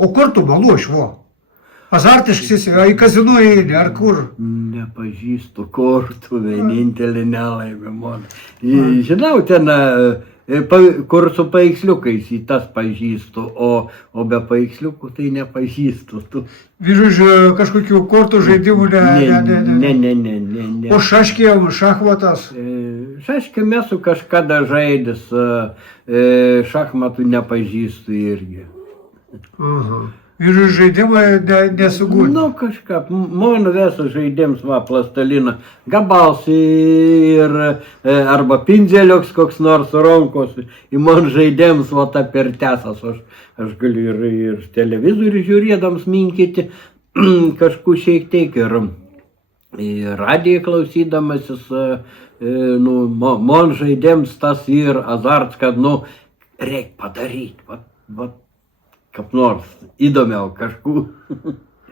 O kur tu maloš, vo? Azartiškas, į kazino eini, ar kur? Nepažįstu kortų, vienintelį nelaimę man. Žinau, ten, kur su paveiksliukais į tas pažįstu, o be paveiksliukų tai nepažįstu. Žodžiu, kažkokių kortų žaidimų Ne. O šaškėm, šachmatas? Šaškėm esu kažkada žaidęs, šachmatų nepažįstu irgi. Aha. Žaidimai nesugūdė. Nu, kažką, man visas žaidėms, va, plastalina, gabals ir arba pindzeliuks koks nors rankos, į man žaidėms, va, ta per tesas, aš galiu ir televizorių žiūrėdams minkyti, kažku šiek tiek ir radiją klausydamasis, nu, man žaidėms tas ir azarts, kad, nu, reik padaryti, va, kaip nors įdomiau kažkų.